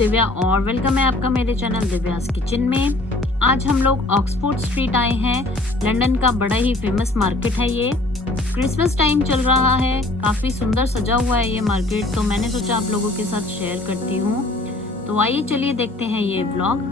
दिव्या और वेलकम है आपका मेरे चैनल दिव्यास किचन में। आज हम लोग ऑक्सफोर्ड स्ट्रीट आए हैं। लंदन का बड़ा ही फेमस मार्केट है ये। क्रिसमस टाइम चल रहा है, काफ़ी सुंदर सजा हुआ है ये मार्केट, तो मैंने सोचा आप लोगों के साथ शेयर करती हूँ। तो आइए चलिए देखते हैं ये व्लॉग।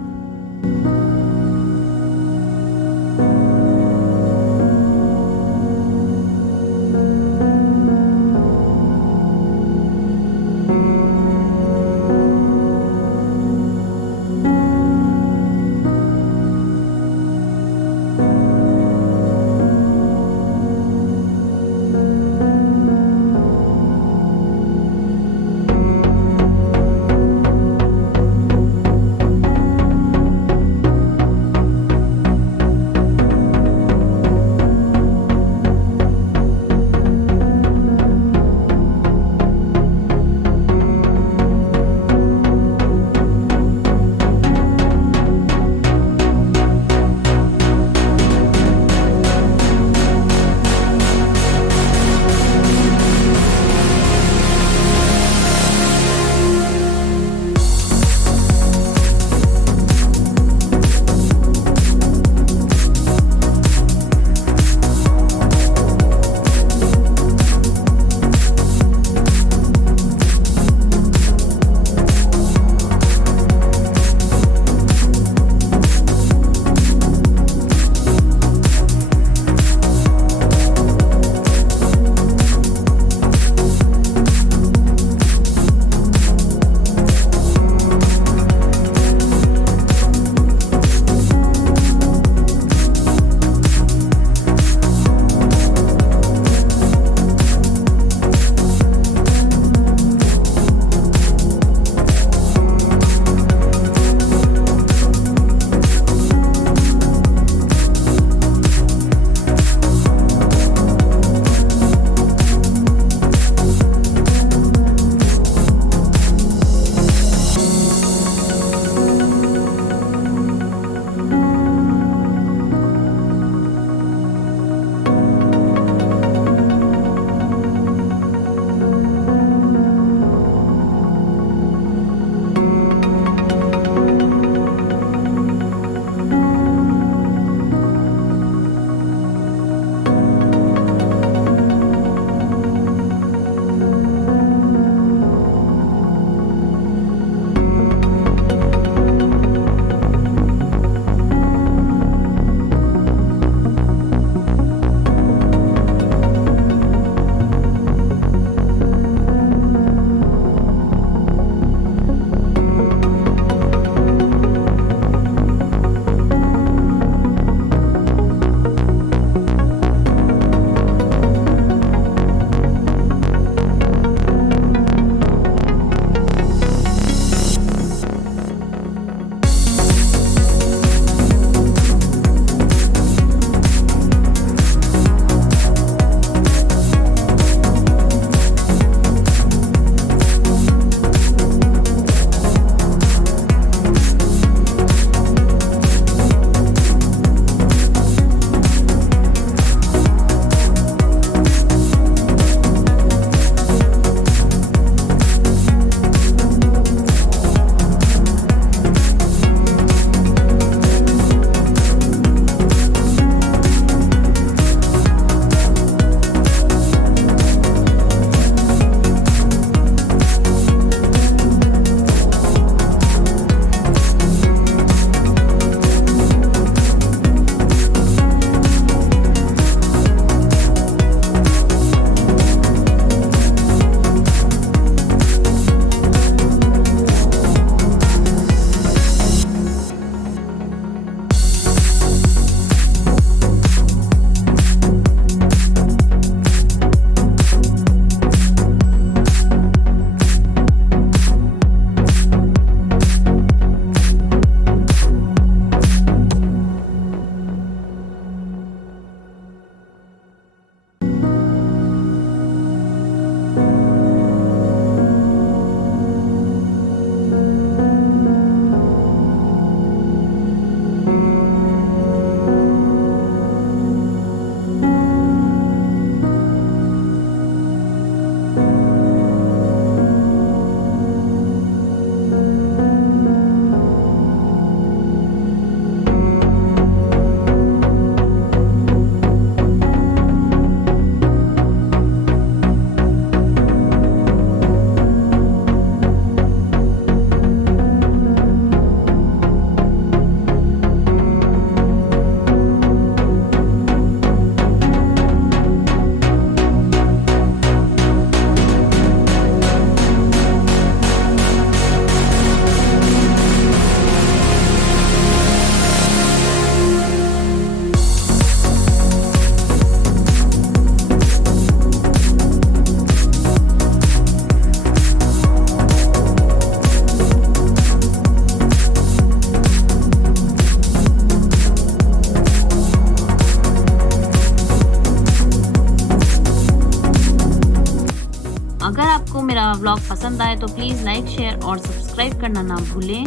व्लॉग पसंद आए तो प्लीज़ लाइक, शेयर और सब्सक्राइब करना ना भूलें।